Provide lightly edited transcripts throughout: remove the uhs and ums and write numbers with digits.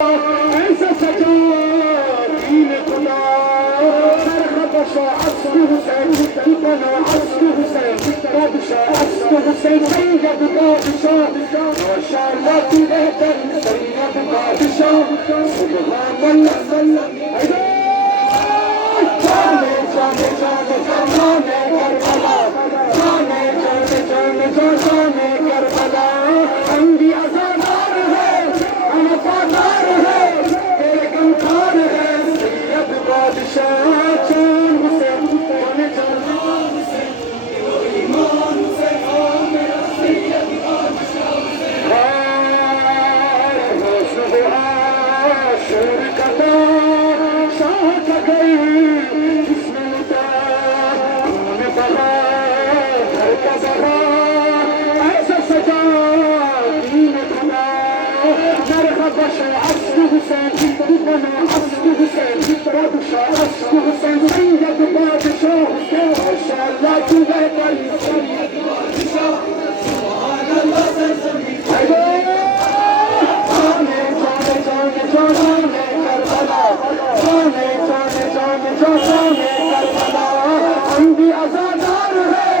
ऐसा सजा दीन खुदा अस्त हुसैन बना अस्त हुसैन बादशाह अस्त हुसैन सैयद बादशाह माशाअल्लाह तू बेहतर सैयद बादशाह सुभान अल्लाह जाने जाने जाने जाने करबला जाने जाने जाने जाने करबला हम भी आज़ादार हैं हम वफादार हैं तेरे गमखार हैं सैयद बादशाह जान हुसैन जाने जाने हुसैन ईमान हुसैन मेरा सैयद बादशाह हुसैन आशूर का शाह का गई जिसमें लुटा उन्होंने बहा घर का बहा ऐसा सजा दीन खुदा मरहबा अस्त हुसैन बना अस्त हुसैन बादशाह अस्त हुसैन सैयद बादशाह माशाअल्लाह तू बेहतर सैयद बादशाह सुभान अल्लाह सरजमी जाने जाने जाने जाने करबला जाने जाने जाने जाने करबला हम भी आज़ादार हैं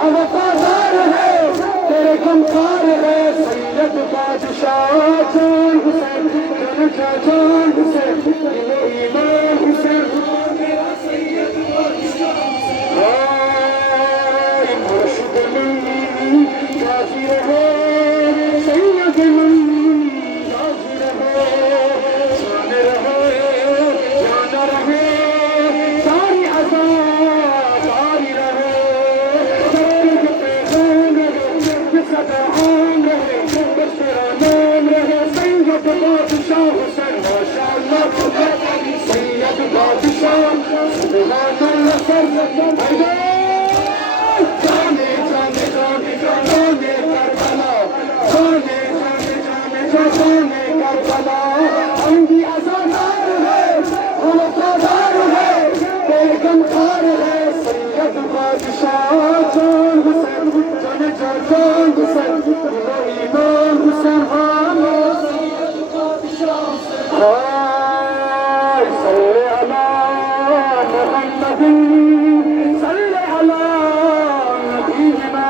हम वफादार हैं तेरे गमखार हैं सैयद बादशाह जान हुसैन जान हुसैन दिलो ईमान हुसैन मेरा सैयद बादशाह मुर्शिद मनी काफी रहो सैयद मनी काफी रहो जान रहो जान रहे सारी अज़ा सारी रहे सबके पैगाम रहे सदा आम रहे बस तेरा नाम रहे सैयद बादशाह हुसैन माशाअल्लाह सैयद बादशाह सुभान अल्लाह जाने जाने जाने जाने करबला जाने जाने जाने जाने करबला हम भी आज़ादार हैं हम वफादार हैं तेरे गमखार हैं सैयद बादशाह जान हुसैन जाने जान हुसैन दिलो ईमान हुसैन सैयद बादशाह सल्ले अला मुहम्मद सल्ले अला नबीना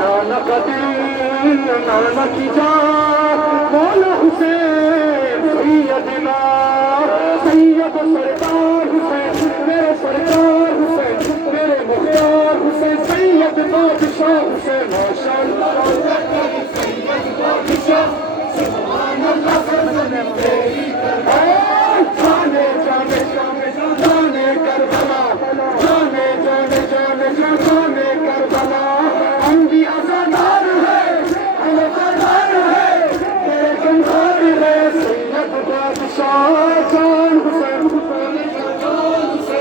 नानक दिल नानक की जान मौला हुसैन सैयदना सैयद सरदार हुसैन मेरे सरदार हुसैन मेरे मुख्तार हुसैन सैयद बादशाह हुसैन माशाअल्लाह सैयद बादशाह सुभान अल्लाह तेरी जाने जाने जाने जाने करबला जाने जाने जाने जाने करबला हम भी आज़ादार हैं हम वफादार हैं तेरे गमखार हैं सैयद बादशाह जान हुसैन